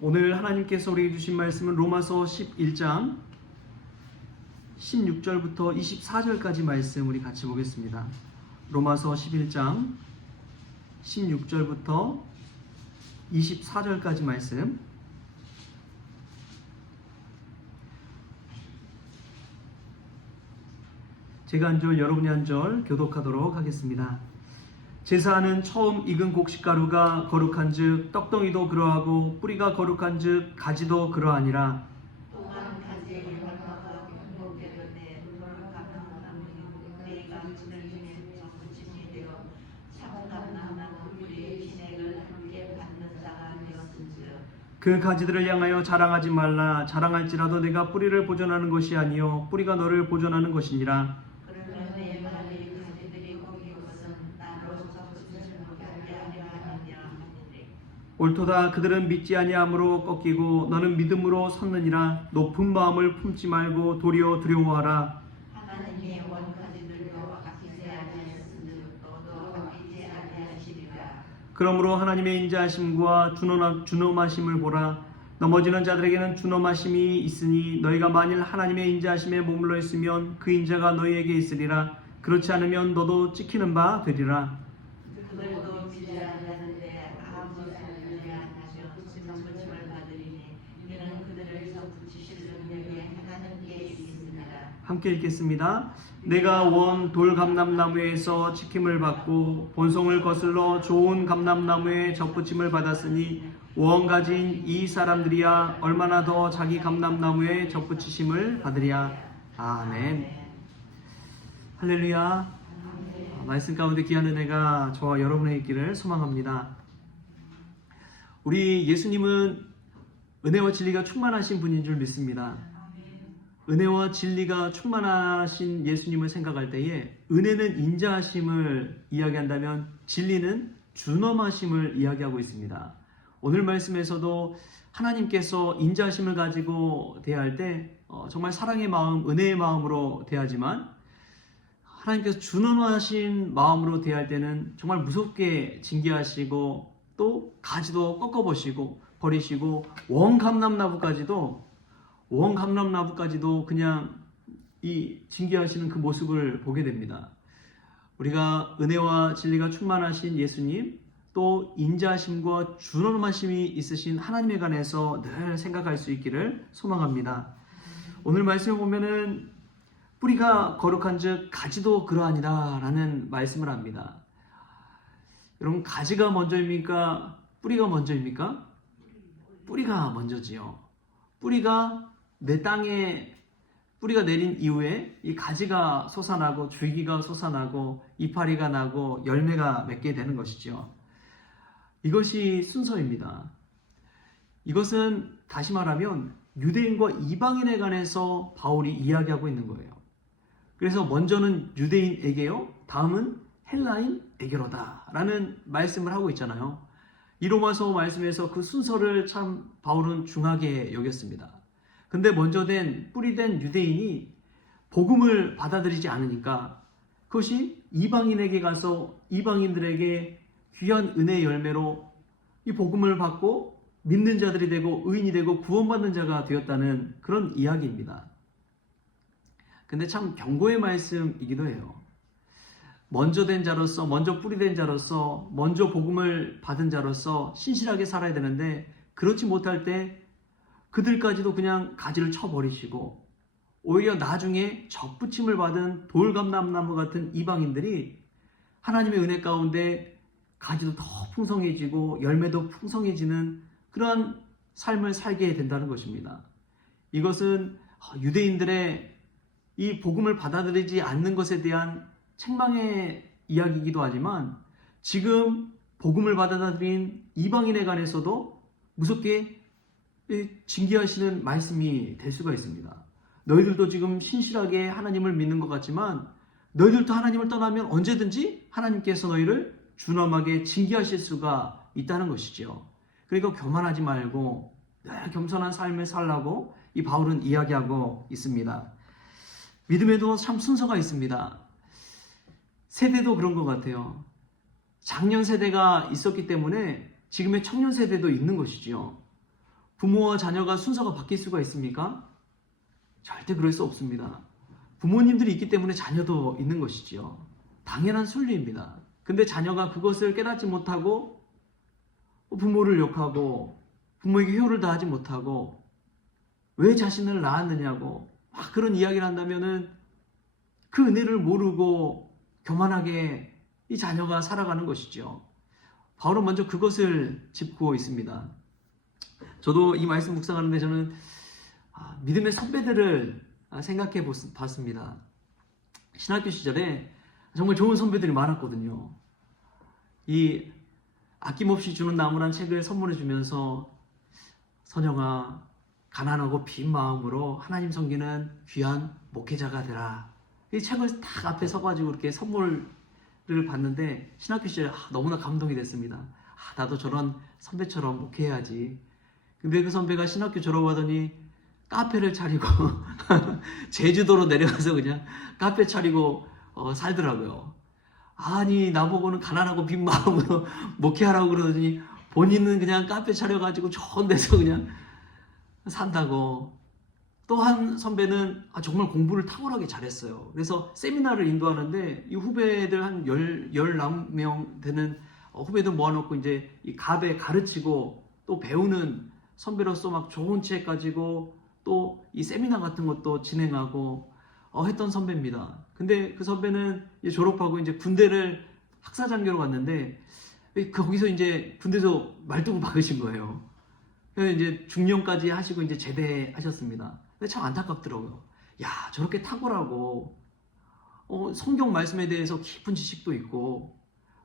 오늘 하나님께서 우리에게 주신 말씀은 로마서 11장 16절부터 24절까지 말씀 우리 같이 보겠습니다. 로마서 11장 16절부터 24절까지 말씀. 제가 한 절, 여러분이 한 절 교독하도록 하겠습니다. 제사하는 처음 익은 곡식가루가 거룩한즉 떡덩이도 그러하고 뿌리가 거룩한즉 가지도 그러하니라. 또한 가지의 열매가 행복되되 거룩한 내가 그들 중에 정부침이 되어 차분감나무 뿌리의 진액을 함께 받는 자가 되었은즉 그 가지들을 향하여 자랑하지 말라. 자랑할지라도 내가 뿌리를 보존하는 것이 아니요 뿌리가 너를 보존하는 것이니라. 그러면 내 말이 가지들이 꺾인 것은 나로 접붙임을 못하게 하려 함이라 하니라. 옳도다. 그들은 믿지 아니함으로 꺾이고 너는 믿음으로 섰느니라. 높은 마음을 품지 말고 도리어 두려워하라. 하나님의 원 가지들도 아끼지 아니하였으므로 너도 아끼지 아니하시리라. 그러므로 하나님의 인자하심과 준엄하심을 보라. 넘어지는 자들에게는 준엄하심이 있으니 너희가 만일 하나님의 인자하심에 머물러 있으면 그 인자가 너희에게 있으리라. 그렇지 않으면 너도 찍히는 바 되리라. 그들도 믿지 아니하는데 아버지 하나님이 안하셔 정부침을 받으리니 이는 그들을 정부치실 능력이 하나님께 있습니다. 함께 읽겠습니다. 내가 원 돌감람나무에서 지킴을 받고 본송을 거슬러 좋은 감람나무에 접붙임을 받았으니 원 가진 이 사람들이야 얼마나 더 자기 감람나무에 접붙이심을 받으랴. 아멘. 할렐루야. 말씀 가운데 귀한 은혜가 저와 여러분의 있기를 소망합니다. 우리 예수님은 은혜와 진리가 충만하신 분인 줄 믿습니다. 은혜와 진리가 충만하신 예수님을 생각할 때에 은혜는 인자하심을 이야기한다면 진리는 준엄하심을 이야기하고 있습니다. 오늘 말씀에서도 하나님께서 인자하심을 가지고 대할 때 정말 사랑의 마음, 은혜의 마음으로 대하지만 하나님께서 준엄하신 마음으로 대할 때는 정말 무섭게 징계하시고 또 가지도 꺾어보시고 버리시고 원감람나무까지도 그냥 이 징계하시는 그 모습을 보게 됩니다. 우리가 은혜와 진리가 충만하신 예수님, 또 인자하심과 준엄하심이 있으신 하나님에 관해서 늘 생각할 수 있기를 소망합니다. 오늘 말씀에 보면은 뿌리가 거룩한즉 가지도 그러하니라 라는 말씀을 합니다. 여러분, 가지가 먼저입니까? 뿌리가 먼저입니까? 뿌리가 먼저지요. 뿌리가 내 땅에 뿌리가 내린 이후에 이 가지가 솟아나고 줄기가 솟아나고 이파리가 나고 열매가 맺게 되는 것이죠. 이것이 순서입니다. 이것은 다시 말하면 유대인과 이방인에 관해서 바울이 이야기하고 있는 거예요. 그래서 먼저는 유대인에게요, 다음은 헬라인에게로다 라는 말씀을 하고 있잖아요. 이 로마서 말씀에서 그 순서를 참 바울은 중하게 여겼습니다. 근데 먼저 뿌리된 유대인이 복음을 받아들이지 않으니까 그것이 이방인에게 가서 이방인들에게 귀한 은혜의 열매로 이 복음을 받고 믿는 자들이 되고 의인이 되고 구원받는 자가 되었다는 그런 이야기입니다. 근데 참 경고의 말씀이기도 해요. 먼저 된 자로서, 먼저 뿌리된 자로서, 먼저 복음을 받은 자로서 신실하게 살아야 되는데 그렇지 못할 때 그들까지도 그냥 가지를 쳐버리시고 오히려 나중에 접붙임을 받은 돌감람나무 같은 이방인들이 하나님의 은혜 가운데 가지도 더 풍성해지고 열매도 풍성해지는 그러한 삶을 살게 된다는 것입니다. 이것은 유대인들의 이 복음을 받아들이지 않는 것에 대한 책망의 이야기이기도 하지만 지금 복음을 받아들인 이방인에 관해서도 무섭게 징계하시는 말씀이 될 수가 있습니다. 너희들도 지금 신실하게 하나님을 믿는 것 같지만 너희들도 하나님을 떠나면 언제든지 하나님께서 너희를 준엄하게 징계하실 수가 있다는 것이죠. 그러니까 교만하지 말고 늘 겸손한 삶을 살라고 이 바울은 이야기하고 있습니다. 믿음에도 참 순서가 있습니다. 세대도 그런 것 같아요. 작년 세대가 있었기 때문에 지금의 청년 세대도 있는 것이지요. 부모와 자녀가 순서가 바뀔 수가 있습니까? 절대 그럴 수 없습니다. 부모님들이 있기 때문에 자녀도 있는 것이지요. 당연한 순리입니다. 근데 자녀가 그것을 깨닫지 못하고 부모를 욕하고 부모에게 효를 다하지 못하고 왜 자신을 낳았느냐고 막 그런 이야기를 한다면은 그 은혜를 모르고 교만하게 이 자녀가 살아가는 것이죠. 바울은 먼저 그것을 짚고 있습니다. 저도 이 말씀 묵상하는데 저는 믿음의 선배들을 생각해 봤습니다. 신학교 시절에 정말 좋은 선배들이 많았거든요. 이 아낌없이 주는 나무란 책을 선물해 주면서 선영아 가난하고 빈 마음으로 하나님 섬기는 귀한 목회자가 되라. 이 책을 딱 앞에 서가지고 이렇게 선물을 받는데 신학교 시절에 너무나 감동이 됐습니다. 나도 저런 선배처럼 목회해야지. 근데 그 선배가 신학교 졸업하더니 카페를 차리고 제주도로 내려가서 그냥 카페 차리고 살더라고요. 아니 나보고는 가난하고 빈 마음으로 목회하라고 그러더니 본인은 그냥 카페 차려가지고 좋은 데서 그냥 산다고. 또 한 선배는 정말 공부를 탁월하게 잘했어요. 그래서 세미나를 인도하는데 이 후배들 한 10명 되는 후배들 모아놓고 이제 이 갑에 가르치고 또 배우는 선배로서 막 좋은 책 가지고 또 이 세미나 같은 것도 진행하고 했던 선배입니다. 근데 그 선배는 이제 졸업하고 이제 군대를 학사장교로 갔는데 거기서 이제 군대에서 말뚝을 박으신 거예요. 그래서 이제 중령까지 하시고 이제 제대하셨습니다. 근데 참 안타깝더라고요. 야, 저렇게 탁월하고 성경 말씀에 대해서 깊은 지식도 있고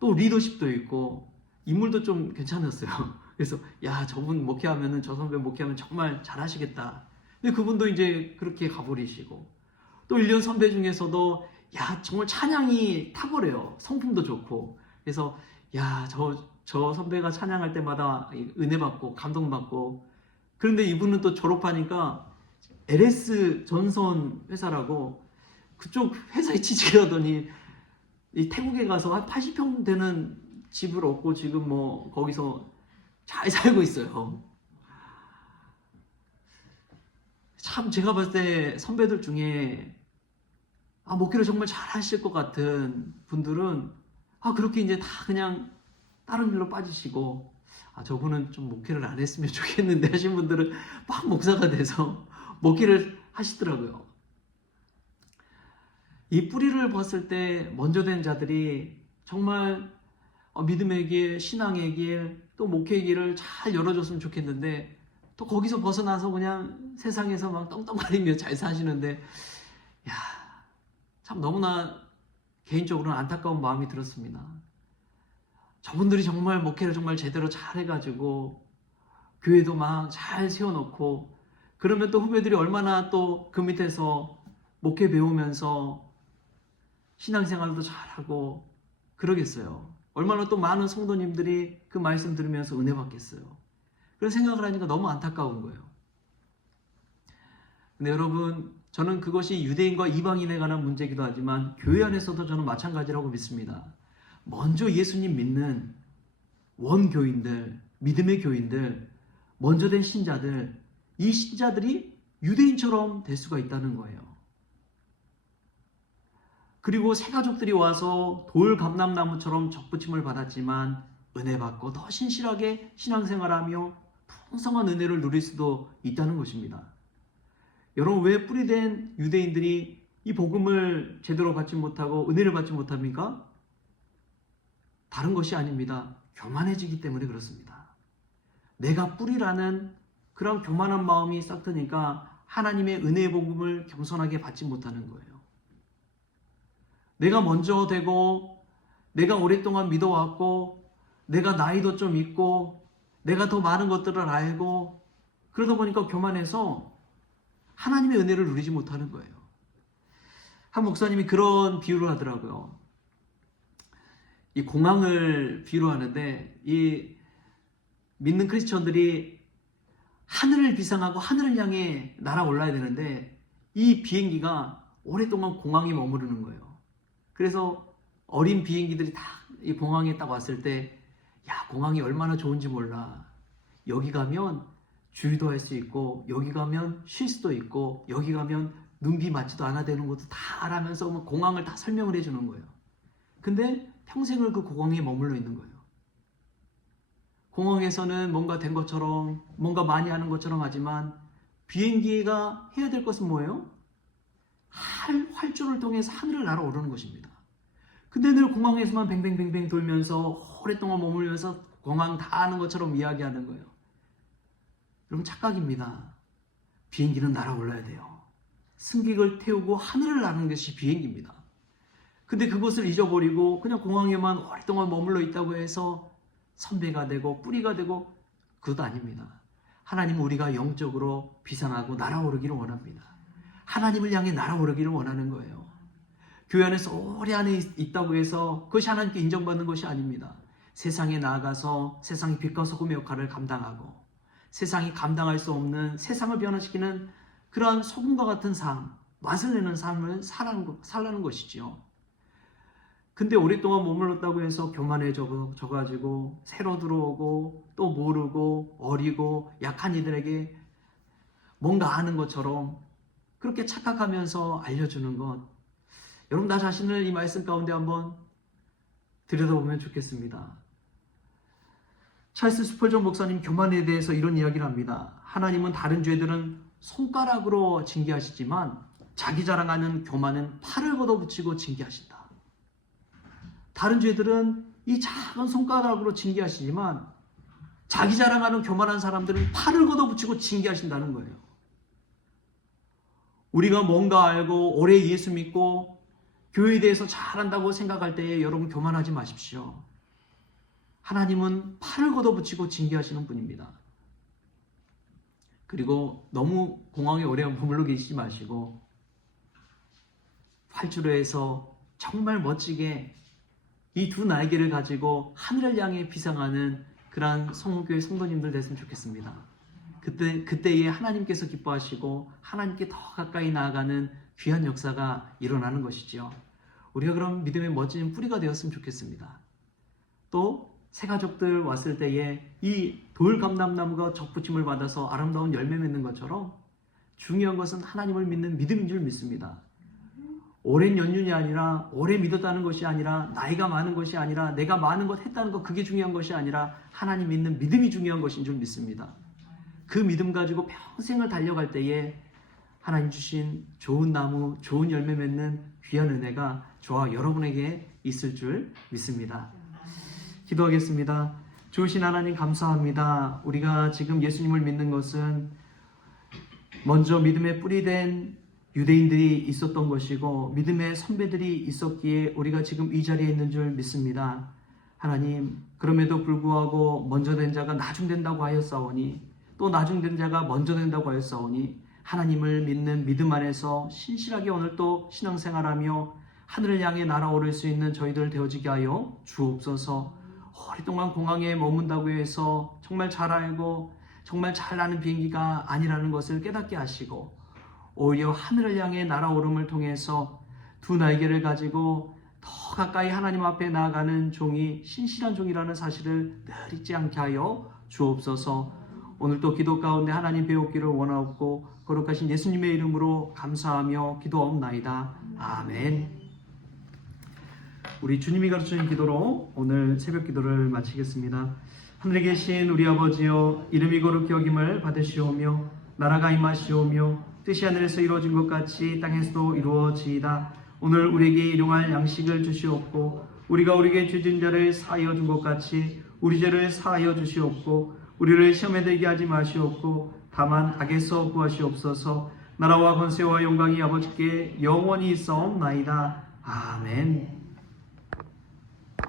또 리더십도 있고 인물도 좀 괜찮았어요. 그래서 야, 저분 목회하면은 저 선배 목회하면 정말 잘하시겠다. 근데 그분도 이제 그렇게 가버리시고 또 1년 선배 중에서도 야, 정말 찬양이 탁월해요. 성품도 좋고. 그래서 야, 저 선배가 찬양할 때마다 은혜 받고 감동받고. 그런데 이분은 또 졸업하니까 LS 전선 회사라고 그쪽 회사에 취직을 하더니 이 태국에 가서 한 80평 되는 집을 얻고 지금 뭐 거기서 잘 살고 있어요. 참 제가 봤을 때 선배들 중에 목회를 정말 잘 하실 것 같은 분들은 그렇게 이제 다 그냥 다른 길로 빠지시고 저분은 좀 목회를 안 했으면 좋겠는데 하신 분들은 막 목사가 돼서 목회를 하시더라고요. 이 뿌리를 봤을 때 먼저 된 자들이 정말 믿음의 길, 신앙의 길, 또 목회의 길을 잘 열어줬으면 좋겠는데 또 거기서 벗어나서 그냥 세상에서 막 떵떵거리며 잘 사시는데 참 너무나 개인적으로는 안타까운 마음이 들었습니다. 저분들이 정말 목회를 정말 제대로 잘 해가지고 교회도 막 잘 세워놓고 그러면 또 후배들이 얼마나 또 그 밑에서 목회 배우면서 신앙생활도 잘하고 그러겠어요. 얼마나 또 많은 성도님들이 그 말씀 들으면서 은혜 받겠어요. 그런 생각을 하니까 너무 안타까운 거예요. 근데 여러분, 저는 그것이 유대인과 이방인에 관한 문제이기도 하지만 교회 안에서도 저는 마찬가지라고 믿습니다. 먼저 예수님 믿는 원교인들, 믿음의 교인들, 먼저 된 신자들, 이 신자들이 유대인처럼 될 수가 있다는 거예요. 그리고 새 가족들이 와서 돌 감람나무처럼 접붙임을 받았지만 은혜 받고 더 신실하게 신앙생활하며 풍성한 은혜를 누릴 수도 있다는 것입니다. 여러분, 왜 뿌리된 유대인들이 이 복음을 제대로 받지 못하고 은혜를 받지 못합니까? 다른 것이 아닙니다. 교만해지기 때문에 그렇습니다. 내가 뿌리라는 그런 교만한 마음이 싹 트니까 하나님의 은혜의 복음을 겸손하게 받지 못하는 거예요. 내가 먼저 되고 내가 오랫동안 믿어왔고 내가 나이도 좀 있고 내가 더 많은 것들을 알고 그러다 보니까 교만해서 하나님의 은혜를 누리지 못하는 거예요. 한 목사님이 그런 비유를 하더라고요. 이 공항을 비유로 하는데 이 믿는 크리스천들이 하늘을 비상하고 하늘을 향해 날아올라야 되는데 이 비행기가 오랫동안 공항에 머무르는 거예요. 그래서 어린 비행기들이 다 이 공항에 딱 왔을 때 야, 공항이 얼마나 좋은지 몰라. 여기 가면 주의도 할 수 있고 여기 가면 쉴 수도 있고 여기 가면 눈비 맞지도 않아 되는 것도 다 알아면서 공항을 다 설명을 해주는 거예요. 근데 평생을 그 공항에 머물러 있는 거예요. 공항에서는 뭔가 된 것처럼 뭔가 많이 하는 것처럼 하지만 비행기가 해야 될 것은 뭐예요? 활주를 통해서 하늘을 날아오르는 것입니다. 근데 늘 공항에서만 뱅뱅뱅뱅 돌면서 오랫동안 머물면서 공항 다 아는 것처럼 이야기하는 거예요. 여러분 착각입니다. 비행기는 날아올라야 돼요. 승객을 태우고 하늘을 나는 것이 비행기입니다. 근데 그것을 잊어버리고 그냥 공항에만 오랫동안 머물러 있다고 해서 선배가 되고 뿌리가 되고 그것도 아닙니다. 하나님은 우리가 영적으로 비상하고 날아오르기를 원합니다. 하나님을 향해 날아오르기를 원하는 거예요. 교회 안에서 오래 안에 있다고 해서 그것이 하나님께 인정받는 것이 아닙니다. 세상에 나아가서 세상의 빛과 소금의 역할을 감당하고 세상이 감당할 수 없는 세상을 변화시키는 그러한 소금과 같은 삶, 맛을 내는 삶을 살라는 것이죠. 근데 오랫동안 머물렀다고 해서 교만해져가지고 새로 들어오고 또 모르고 어리고 약한 이들에게 뭔가 아는 것처럼 그렇게 착각하면서 알려주는 것, 여러분 나 자신을 이 말씀 가운데 한번 들여다보면 좋겠습니다. 찰스 스펄전 목사님 교만에 대해서 이런 이야기를 합니다. 하나님은 다른 죄들은 손가락으로 징계하시지만 자기 자랑하는 교만은 팔을 걷어붙이고 징계하신다. 다른 죄들은 이 작은 손가락으로 징계하시지만 자기 자랑하는 교만한 사람들은 팔을 걷어붙이고 징계하신다는 거예요. 우리가 뭔가 알고 오래 예수 믿고 교회에 대해서 잘한다고 생각할 때에 여러분 교만하지 마십시오. 하나님은 팔을 걷어붙이고 징계하시는 분입니다. 그리고 너무 공항에 오래 머물러 계시지 마시고 활주로에서 정말 멋지게 이 두 날개를 가지고 하늘을 향해 비상하는 그러한 성교회 성도님들 됐으면 좋겠습니다. 그때에 하나님께서 기뻐하시고 하나님께 더 가까이 나아가는 귀한 역사가 일어나는 것이죠. 우리가 그럼 믿음의 멋진 뿌리가 되었으면 좋겠습니다. 또 새가족들 왔을 때에 이 돌감람나무가 접붙임을 받아서 아름다운 열매 맺는 것처럼 중요한 것은 하나님을 믿는 믿음인 줄 믿습니다. 오랜 연륜이 아니라 오래 믿었다는 것이 아니라 나이가 많은 것이 아니라 내가 많은 것 했다는 것 그게 중요한 것이 아니라 하나님 믿는 믿음이 중요한 것인 줄 믿습니다. 그 믿음 가지고 평생을 달려갈 때에 하나님 주신 좋은 나무, 좋은 열매 맺는 귀한 은혜가 저와 여러분에게 있을 줄 믿습니다. 기도하겠습니다. 좋으신 하나님 감사합니다. 우리가 지금 예수님을 믿는 것은 먼저 믿음의 뿌리된 유대인들이 있었던 것이고 믿음의 선배들이 있었기에 우리가 지금 이 자리에 있는 줄 믿습니다. 하나님, 그럼에도 불구하고 먼저 된 자가 나중된다고 하였사오니 또 나중된 자가 먼저 된다고 하였사오니 하나님을 믿는 믿음 안에서 신실하게 오늘 또 신앙생활하며 하늘을 향해 날아오를 수 있는 저희들 되어지게 하여 주옵소서. 오랫동안 공항에 머문다고 해서 정말 잘 알고 정말 잘 나는 비행기가 아니라는 것을 깨닫게 하시고 오히려 하늘을 향해 날아오름을 통해서 두 날개를 가지고 더 가까이 하나님 앞에 나아가는 종이 신실한 종이라는 사실을 늘 잊지 않게 하여 주옵소서. 오늘 또 기도 가운데 하나님 배우기를 원하옵고 거룩하신 예수님의 이름으로 감사하며 기도하옵나이다. 아멘. 우리 주님이 가르치신 기도로 오늘 새벽 기도를 마치겠습니다. 하늘에 계신 우리 아버지여, 이름이 거룩히 여김을 받으시오며 나라가 임하시오며 뜻이 하늘에서 이루어진 것 같이 땅에서도 이루어지이다. 오늘 우리에게 일용할 양식을 주시옵고 우리가 우리에게 죄진 자를 사하여 준 것 같이 우리 죄를 사하여 주시옵고 우리를 시험에 들게 하지 마시옵고 다만 악에서 구하시옵소서. 나라와 권세와 영광이 아버지께 영원히 있사옵나이다. 아멘.